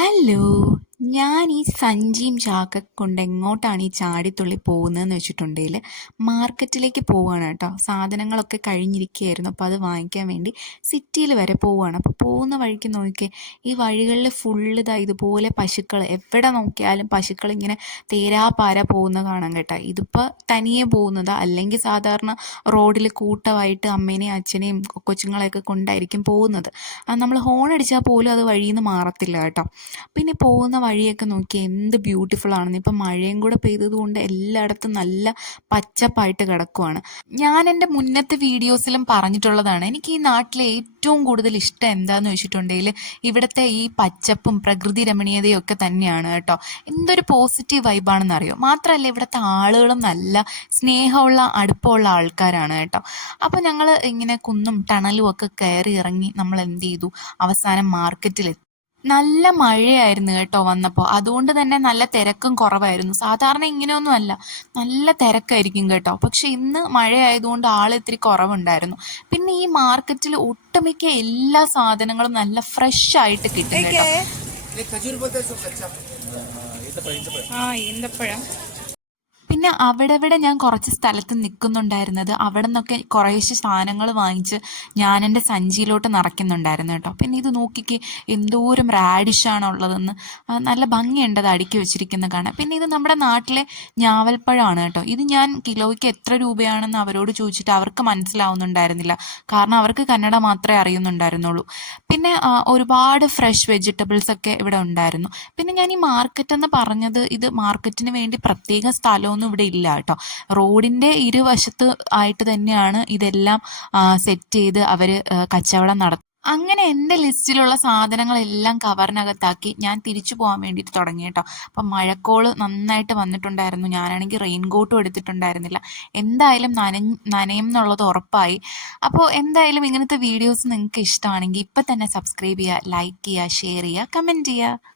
Hello. ഞാൻ ഈ സഞ്ചിയും ചാക്കൊക്കെ കൊണ്ട് എങ്ങോട്ടാണ് ഈ ചാടിത്തുള്ളി പോകുന്നതെന്ന് വെച്ചിട്ടുണ്ടെങ്കിൽ മാർക്കറ്റിലേക്ക് പോവുകയാണ് കേട്ടോ. സാധനങ്ങളൊക്കെ കഴിഞ്ഞിരിക്കുകയായിരുന്നു. അപ്പോൾ അത് വാങ്ങിക്കാൻ വേണ്ടി സിറ്റിയിൽ വരെ പോവുകയാണ്. അപ്പോൾ പോകുന്ന വഴിക്ക് നോക്കിയേ ഈ വഴികളിൽ ഫുള്ള് ഇതാ ഇതുപോലെ പശുക്കൾ എവിടെ നോക്കിയാലും പശുക്കൾ ഇങ്ങനെ തേരാപാര പോകുന്ന കാണാൻ കേട്ടോ. ഇതിപ്പോൾ തനിയെ പോകുന്നതാ. അല്ലെങ്കിൽ സാധാരണ റോഡിൽ കൂട്ടമായിട്ട് അമ്മേനെയും അച്ഛനെയും കൊച്ചുങ്ങളെയൊക്കെ കൊണ്ടായിരിക്കും പോകുന്നത്. നമ്മൾ ഹോൺ അടിച്ചാൽ പോലും അത് വഴിയിൽ നിന്ന് മാറത്തില്ല കേട്ടോ. പിന്നെ പോകുന്ന വഴിയൊക്കെ നോക്കി എന്ത് ബ്യൂട്ടിഫുൾ ആണെന്ന്. ഇപ്പം മഴയും കൂടെ പെയ്തത് കൊണ്ട് എല്ലായിടത്തും നല്ല പച്ചപ്പായിട്ട് കിടക്കുവാണ്. ഞാൻ എന്റെ മുന്നത്തെ വീഡിയോസിലും പറഞ്ഞിട്ടുള്ളതാണ് എനിക്ക് ഈ നാട്ടിലെ ഏറ്റവും കൂടുതൽ ഇഷ്ടം എന്താന്ന് വെച്ചിട്ടുണ്ടെങ്കിൽ ഇവിടുത്തെ ഈ പച്ചപ്പും പ്രകൃതി രമണീയതയും ഒക്കെ തന്നെയാണ് കേട്ടോ. എന്തൊരു പോസിറ്റീവ് വൈബാണെന്ന് അറിയോ? മാത്രമല്ല ഇവിടുത്തെ ആളുകളും നല്ല സ്നേഹമുള്ള അടുപ്പമുള്ള ആൾക്കാരാണ് കേട്ടോ. അപ്പോൾ ഞങ്ങൾ ഇങ്ങനെ കുന്നും ടണലും ഒക്കെ കയറി ഇറങ്ങി നമ്മൾ എന്ത് ചെയ്തു? അവസാനം മാർക്കറ്റിലെത്തി നല്ല മഴയായിരുന്നു കേട്ടോ വന്നപ്പോൾ അതുകൊണ്ട് തന്നെ നല്ല തിരക്കും കുറവായിരുന്നു. സാധാരണ ഇങ്ങനെയൊന്നും അല്ല. നല്ല തിരക്കായിരിക്കും കേട്ടോ. പക്ഷെ ഇന്ന് മഴയായതുകൊണ്ട് ആൾ ഇത്തിരി കുറവുണ്ടായിരുന്നു. പിന്നെ ഈ മാർക്കറ്റിൽ ഒട്ടുമിക്ക എല്ലാ സാധനങ്ങളും നല്ല ഫ്രഷ് ആയിട്ട് കിട്ടും കേട്ടോ. ആ ഈന്തപ്പഴം. പിന്നെ അവിടെ ഇവിടെ ഞാൻ കുറച്ച് സ്ഥലത്ത് നിൽക്കുന്നുണ്ടായിരുന്നത് അവിടെ നിന്നൊക്കെ കുറേശ്ശെ സാധനങ്ങൾ വാങ്ങിച്ച് ഞാൻ എന്റെ സഞ്ചിയിലോട്ട് നിറയ്ക്കുന്നുണ്ടായിരുന്നു കേട്ടോ. പിന്നെ ഇത് നോക്കിക്ക് എന്തോരം റാഡിഷാണ് ഉള്ളതെന്ന് നല്ല ഭംഗിയുണ്ട് അത് അടുക്കി വെച്ചിരിക്കുന്ന കാണാൻ. പിന്നെ ഇത് നമ്മുടെ നാട്ടിലെ ഞാവൽപ്പഴമാണ് കേട്ടോ. ഇത് ഞാൻ കിലോയ്ക്ക് എത്ര രൂപയാണെന്ന് അവരോട് ചോദിച്ചിട്ട് അവർക്ക് മനസ്സിലാവുന്നുണ്ടായിരുന്നില്ല. കാരണം അവർക്ക് കന്നഡ മാത്രമേ അറിയുന്നുണ്ടായിരുന്നുള്ളൂ. പിന്നെ ഒരുപാട് ഫ്രഷ് വെജിറ്റബിൾസ് ഒക്കെ ഇവിടെ ഉണ്ടായിരുന്നു. പിന്നെ ഞാൻ ഈ മാർക്കറ്റ് എന്ന് പറഞ്ഞത് ഇത് മാർക്കറ്റിന് വേണ്ടി പ്രത്യേക സ്ഥലമൊന്നും ഇവിടെ ഇല്ല കേട്ടോ. റോഡിന്റെ ഇരുവശത്ത് ആയിട്ട് തന്നെയാണ് ഇതെല്ലാം സെറ്റ് ചെയ്ത് അവർ കച്ചവടം നടത്തുന്നത് അങ്ങനെ എന്റെ ലിസ്റ്റിലുള്ള സാധനങ്ങളെല്ലാം കവറിനകത്താക്കി ഞാൻ തിരിച്ചു പോകാൻ വേണ്ടിയിട്ട് തുടങ്ങി കേട്ടോ. അപ്പം മഴക്കോൾ നന്നായിട്ട് വന്നിട്ടുണ്ടായിരുന്നു. ഞാനാണെങ്കിൽ റെയിൻകോട്ടും എടുത്തിട്ടുണ്ടായിരുന്നില്ല. എന്തായാലും നനഞ്ഞ് നനയും എന്നുള്ളത് ഉറപ്പായി. അപ്പോൾ എന്തായാലും ഇങ്ങനത്തെ വീഡിയോസ് നിങ്ങൾക്ക് ഇഷ്ടമാണെങ്കിൽ ഇപ്പം തന്നെ സബ്സ്ക്രൈബ് ചെയ്യുക ലൈക്ക് ചെയ്യുക ഷെയർ ചെയ്യുക കമന്റ് ചെയ്യുക.